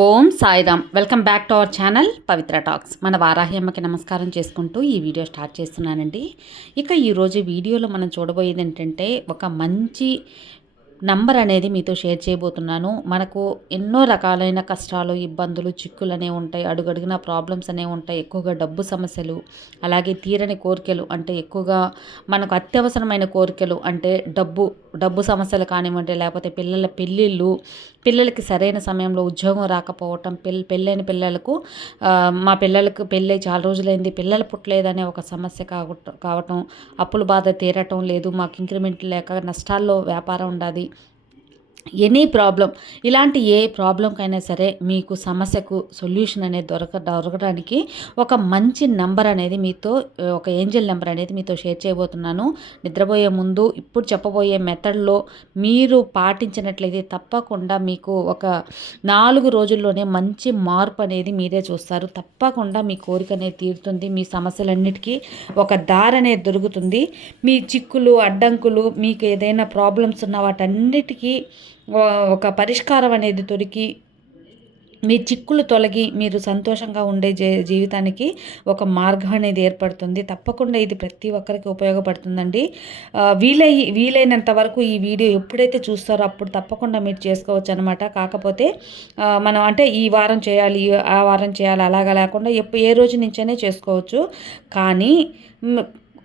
Om Sairam. Welcome back to our channel Pavitra talks. మన వారాహి అమ్మకి నమస్కారం చేసుకుంటూ ఈ వీడియో స్టార్ట్ చేస్తున్నానండి. ఇక ఈరోజు వీడియోలో మనం చూడబోయేది ఏంటంటే ఒక మంచి నంబర్ అనేది మీతో షేర్ చేయబోతున్నాను. మనకు ఎన్నో రకాలైన కష్టాలు ఇబ్బందులు చిక్కులు అనేవి ఉంటాయి అడుగడుగున ప్రాబ్లమ్స్ అనేవి ఉంటాయి ఎక్కువగా డబ్బు సమస్యలు అలాగే తీరని కోరికలు అంటే ఎక్కువగా మనకు అత్యవసరమైన కోరికలు అంటే డబ్బు డబ్బు సమస్యలు కానివ్వండి లేకపోతే పిల్లల పెళ్ళిళ్ళు పిల్లలకి సరైన సమయంలో ఉద్యోగం రాకపోవటం పెళ్ళి పెళ్ళైన పిల్లలకు మా పిల్లలకు పెళ్ళై చాలా రోజులైంది పిల్లలు పుట్టలేదనే ఒక సమస్య కావటం అప్పుల బాధ తీరటం లేదు మాకు ఇంక్రిమెంట్ లేక నష్టాల్లో వ్యాపారం ఉండాలి ఎనీ ప్రాబ్లం ఇలాంటి ఏ ప్రాబ్లంకైనా సరే మీకు సమస్యకు సొల్యూషన్ అనేది దొరక దొరకడానికి ఒక మంచి నెంబర్ అనేది మీతో ఒక ఏంజల్ నెంబర్ అనేది మీతో షేర్ చేయబోతున్నాను. నిద్రపోయే ముందు ఇప్పుడు చెప్పబోయే మెథడ్లో మీరు పాటించినట్లయితే తప్పకుండా మీకు ఒక నాలుగు రోజుల్లోనే మంచి మార్పు అనేది మీరే చూస్తారు. తప్పకుండా మీ కోరిక అనేది తీరుతుంది. మీ సమస్యలన్నిటికీ ఒక దారి అనేది దొరుకుతుంది. మీ చిక్కులు అడ్డంకులు మీకు ఏదైనా ప్రాబ్లమ్స్ ఉన్న వాటన్నిటికీ ఒక పరిష్కారం అనేది దొరికి మీ చిక్కులు తొలగి మీరు సంతోషంగా ఉండే జీవితానికి ఒక మార్గం అనేది ఏర్పడుతుంది. తప్పకుండా ఇది ప్రతి ఒక్కరికి ఉపయోగపడుతుందండి. వీలై వీలైనంత వరకు ఈ వీడియో ఎప్పుడైతే చూస్తారో అప్పుడు తప్పకుండా మీరు చేసుకోవచ్చు అనమాట కాకపోతే మనం అంటే ఈ వారం చేయాలి ఆ వారం చేయాలి అలాగా లేకుండా ఏ రోజు నుంచైనా చేసుకోవచ్చు. కానీ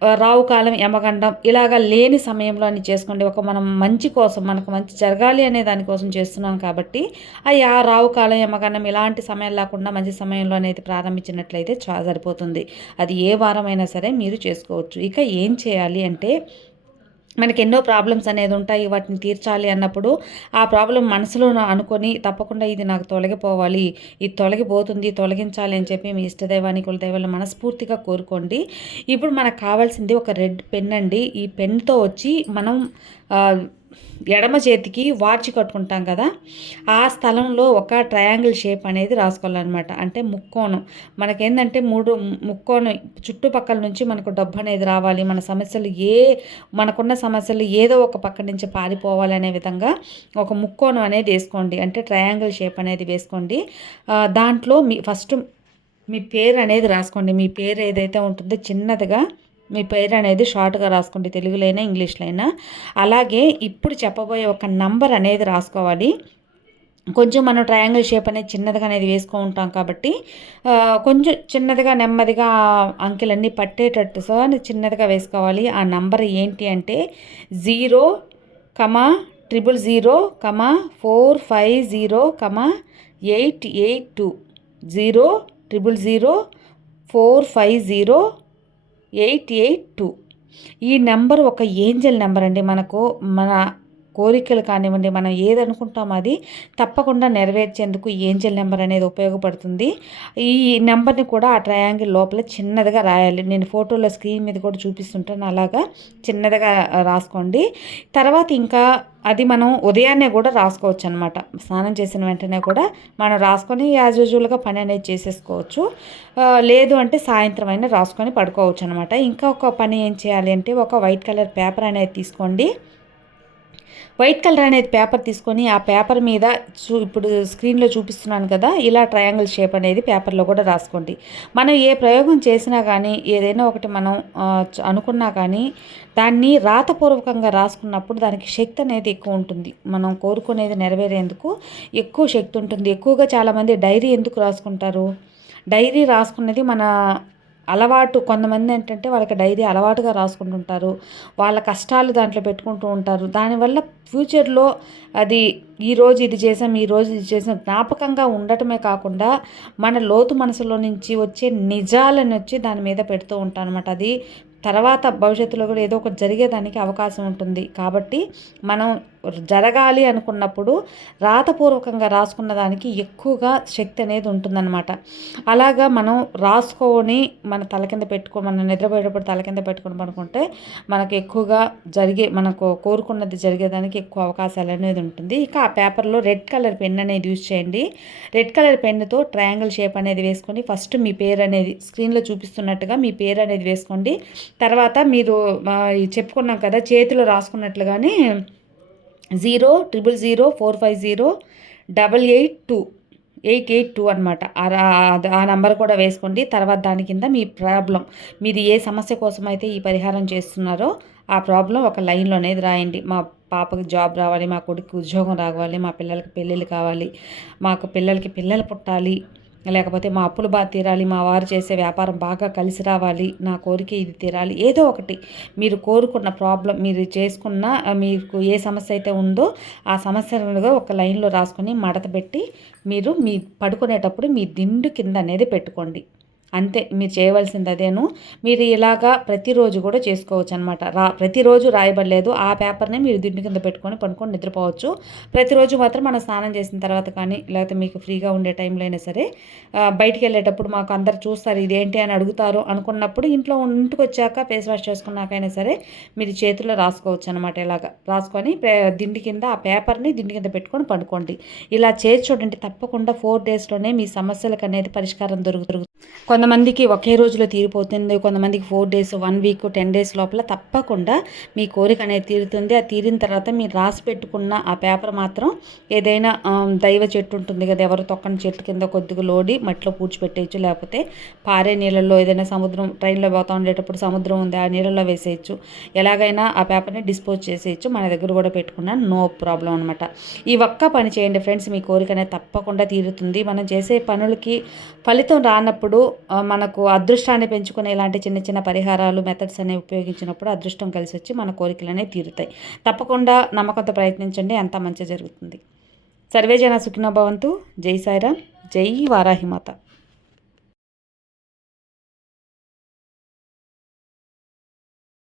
రావు కాలం యమగండం ఇలాగ లేని సమయంలో అని చేసుకోండి. ఒక మనం మంచి కోసం మనకు మంచి జరగాలి అనే దానికోసం చేస్తున్నాం కాబట్టి అయ్యా ఆ రావు కాలం యమగండం ఇలాంటి సమయం లేకుండా మంచి సమయంలో అనేది ప్రారంభించినట్లయితే చా సరిపోతుంది. అది ఏ వారమైనా సరే మీరు చేసుకోవచ్చు. ఇక ఏం చేయాలి అంటే మనకి ఎన్నో ప్రాబ్లమ్స్ అనేది ఉంటాయి వాటిని తీర్చాలి అన్నప్పుడు ఆ ప్రాబ్లం మనసులో అనుకొని తప్పకుండా ఇది నాకు తొలగిపోవాలి ఇది తొలగిపోతుంది తొలగించాలి అని చెప్పి మీ ఇష్టదైవాన్ని కులదైవాన్ని మనస్ఫూర్తిగా కోరుకోండి. ఇప్పుడు మనకు కావాల్సింది ఒక రెడ్ పెన్ అండి. ఈ పెన్తో వచ్చి మనం ఎడమ చేతికి వాచి కట్టుకుంటాం కదా ఆ స్థలంలో ఒక ట్రయాంగిల్ షేప్ అనేది రాసుకోవాలన్నమాట. అంటే ముక్కోణం. మనకేందంటే మూడు ముక్కోణం చుట్టుపక్కల నుంచి మనకు డబ్బు అనేది రావాలి. మన సమస్యలు ఏ మనకున్న సమస్యలు ఏదో ఒక పక్క నుంచి పారిపోవాలి అనే విధంగా ఒక ముక్కోణం అనేది వేసుకోండి. అంటే ట్రయాంగిల్ షేప్ అనేది వేసుకోండి. దాంట్లో మీ ఫస్ట్ మీ పేరు అనేది రాసుకోండి. మీ పేరు ఏదైతే ఉంటుందో చిన్నదిగా మీ పేరు అనేది షార్ట్గా రాసుకోండి తెలుగులైనా ఇంగ్లీష్లో అయినా అలాగే ఇప్పుడు చెప్పబోయే ఒక నంబర్ అనేది రాసుకోవాలి. కొంచెం మనం ట్రయాంగిల్ షేప్ అనేది చిన్నదిగా అనేది వేసుకో ఉంటాం కాబట్టి కొంచెం చిన్నదిగా నెమ్మదిగా అంకెలన్నీ పట్టేటట్టు సో చిన్నదిగా వేసుకోవాలి. ఆ నంబర్ ఏంటి అంటే zero comma triple zero comma four five zero comma eight eight two zero triple zero four five zero eight eight two. ఈ నెంబర్ ఒక ఏంజల్ నెంబర్ అండి మనకు మన కోరికలు కానివ్వండి మనం ఏదనుకుంటామో అది తప్పకుండా నెరవేర్చేందుకు ఏంజల్ నెంబర్ అనేది ఉపయోగపడుతుంది. ఈ నెంబర్ని కూడా ఆ ట్రయాంగిల్ లోపల చిన్నదిగా రాయాలి. నేను ఫోటోలో స్క్రీన్ మీద కూడా చూపిస్తుంటాను అలాగా చిన్నదిగా రాసుకోండి. తర్వాత ఇంకా అది మనం ఉదయాన్నే కూడా రాసుకోవచ్చు అనమాట స్నానం చేసిన వెంటనే కూడా మనం రాసుకొని యాజ్ యూజువల్గా పని అనేది చేసేసుకోవచ్చు. లేదు అంటే సాయంత్రం అయినా రాసుకొని పడుకోవచ్చు అనమాట ఇంకా ఒక పని ఏం చేయాలి అంటే ఒక వైట్ కలర్ పేపర్ అనేది తీసుకోండి. వైట్ కలర్ అనేది పేపర్ తీసుకొని ఆ పేపర్ మీద చూ ఇప్పుడు స్క్రీన్లో చూపిస్తున్నాను కదా ఇలా ట్రయాంగిల్ షేప్ అనేది పేపర్లో కూడా రాసుకోండి. మనం ఏ ప్రయోగం చేసినా కానీ ఏదైనా ఒకటి మనం అనుకున్నా కానీ దాన్ని రాతపూర్వకంగా రాసుకున్నప్పుడు దానికి శక్తి అనేది ఎక్కువ ఉంటుంది. మనం కోరుకునేది నెరవేరేందుకు ఎక్కువ శక్తి ఉంటుంది. ఎక్కువగా చాలామంది డైరీ ఎందుకు రాసుకుంటారు? డైరీ రాసుకున్నది మన అలవాటు కొంతమంది ఏంటంటే వాళ్ళకి డైరీ అలవాటుగా రాసుకుంటుంటారు. వాళ్ళ కష్టాలు దాంట్లో పెట్టుకుంటూ ఉంటారు. దానివల్ల ఫ్యూచర్లో అది ఈరోజు ఇది చేసాం ఈరోజు ఇది చేసాం జ్ఞాపకంగా ఉండటమే కాకుండా మన లోతు మనసులో నుంచి వచ్చే నిజాలను వచ్చి దాని మీద పెడుతూ ఉంటాను అనమాట అది తర్వాత భవిష్యత్తులో కూడా ఏదో ఒకటి జరిగేదానికి అవకాశం ఉంటుంది. కాబట్టి మనం జరగాలి అనుకున్నప్పుడు రాతపూర్వకంగా రాసుకున్న దానికి ఎక్కువగా శక్తి అనేది ఉంటుందన్నమాట. అలాగా మనం రాసుకొని మన తల కింద పెట్టుకో మనం నిద్రపోయేటప్పుడు తల కింద పెట్టుకుని పడుకుంటే మనకు ఎక్కువగా జరిగే మనకు కోరుకున్నది జరిగేదానికి ఎక్కువ అవకాశాలు అనేది ఉంటుంది. ఇక ఆ పేపర్లో రెడ్ కలర్ పెన్ అనేది యూజ్ చేయండి. రెడ్ కలర్ పెన్నుతో ట్రయాంగిల్ షేప్ అనేది వేసుకొని ఫస్ట్ మీ పేరు అనేది స్క్రీన్లో చూపిస్తున్నట్టుగా మీ పేరు అనేది వేసుకోండి. తర్వాత మీరు చెప్పుకున్నాం కదా చేతిలో రాసుకున్నట్లుగానే zero triple zero four five zero double eight two eight eight two అనమాట ఆ నంబర్ కూడా వేసుకోండి. తర్వాత దాని కింద మీ ప్రాబ్లం మీది ఏ సమస్య కోసం అయితే ఈ పరిహారం చేస్తున్నారో ఆ ప్రాబ్లం ఒక లైన్లో అనేది రాయండి. మా పాపకి జాబ్ రావాలి మా కొడుకు ఉద్యోగం రావాలి మా పిల్లలకి పెళ్ళిళ్ళు కావాలి మాకు పిల్లలకి పిల్లలు పుట్టాలి లేకపోతే మా అప్పులు బాగా తీరాలి మా వారు చేసే వ్యాపారం బాగా కలిసి రావాలి నా కోరిక ఇది తీరాలి. ఏదో ఒకటి మీరు కోరుకున్న ప్రాబ్లం మీరు చేసుకున్న మీకు ఏ సమస్య అయితే ఉందో ఆ సమస్యలుగా ఒక లైన్లో రాసుకొని మడత పెట్టి మీరు మీ పడుకునేటప్పుడు మీ దిండు కింద అనేది పెట్టుకోండి. అంతే మీరు చేయవలసింది అదేను మీరు ఇలాగా ప్రతిరోజు కూడా చేసుకోవచ్చు అనమాట రా ప్రతిరోజు రాయబడలేదు. ఆ పేపర్ని మీరు దిండు కింద పెట్టుకొని పనుకొని నిద్రపోవచ్చు. ప్రతిరోజు మాత్రం మనం స్నానం చేసిన తర్వాత కానీ లేకపోతే మీకు ఫ్రీగా ఉండే టైంలో అయినా సరే బయటికి వెళ్ళేటప్పుడు మాకు అందరు చూస్తారు ఇదేంటి అని అడుగుతారు అనుకున్నప్పుడు ఇంట్లో ఇంటికి వచ్చాక ఫేస్ వాష్ చేసుకున్నాకైనా సరే మీరు చేతిలో రాసుకోవచ్చు అనమాట ఇలాగ. రాసుకొని దిండి కింద ఆ పేపర్ని దిండి కింద పెట్టుకొని పడుకోండి. ఇలా చేసి చూడండి తప్పకుండా ఫోర్ డేస్లోనే మీ సమస్యలకు అనేది పరిష్కారం దొరుకుతుంది. కొంతమందికి ఒకే రోజులో తీరిపోతుంది కొంతమందికి four days one week ten days లోపల తప్పకుండా మీ కోరిక అనేది తీరుతుంది. ఆ తీరిన తర్వాత మీరు రాసి పెట్టుకున్న ఆ పేపర్ మాత్రం ఏదైనా దైవ చెట్టు ఉంటుంది కదా ఎవరు తొక్కని చెట్టు కింద కొద్దిగా లోడి మట్టిలో పూడ్చిపెట్టేయచ్చు లేకపోతే పారే నీళ్ళల్లో ఏదైనా సముద్రం ట్రైన్లో పోతా ఉండేటప్పుడు సముద్రం ఉంది ఆ నీళ్ళలో వేసేయచ్చు. ఎలాగైనా ఆ పేపర్ని డిస్పోజ్ చేసేయచ్చు మన దగ్గర కూడా పెట్టుకున్నా నో ప్రాబ్లం అనమాట ఈ ఒక్క పని చేయండి ఫ్రెండ్స్ మీ కోరిక అనేది తప్పకుండా తీరుతుంది. మనం చేసే పనులకి ఫలితం రానప్పుడు మనకు అదృష్టాన్ని పెంచుకునే ఇలాంటి చిన్న చిన్న పరిహారాలు మెథడ్స్ అనేవి ఉపయోగించినప్పుడు అదృష్టం కలిసి వచ్చి మన కోరికలు అనేవి తీరుతాయి. తప్పకుండా నమ్మకంతో ప్రయత్నించండి. అంతా మంచి జరుగుతుంది. సర్వేజన జన భవంతు. జై సాయిరామ్. జై వారాహిమాత.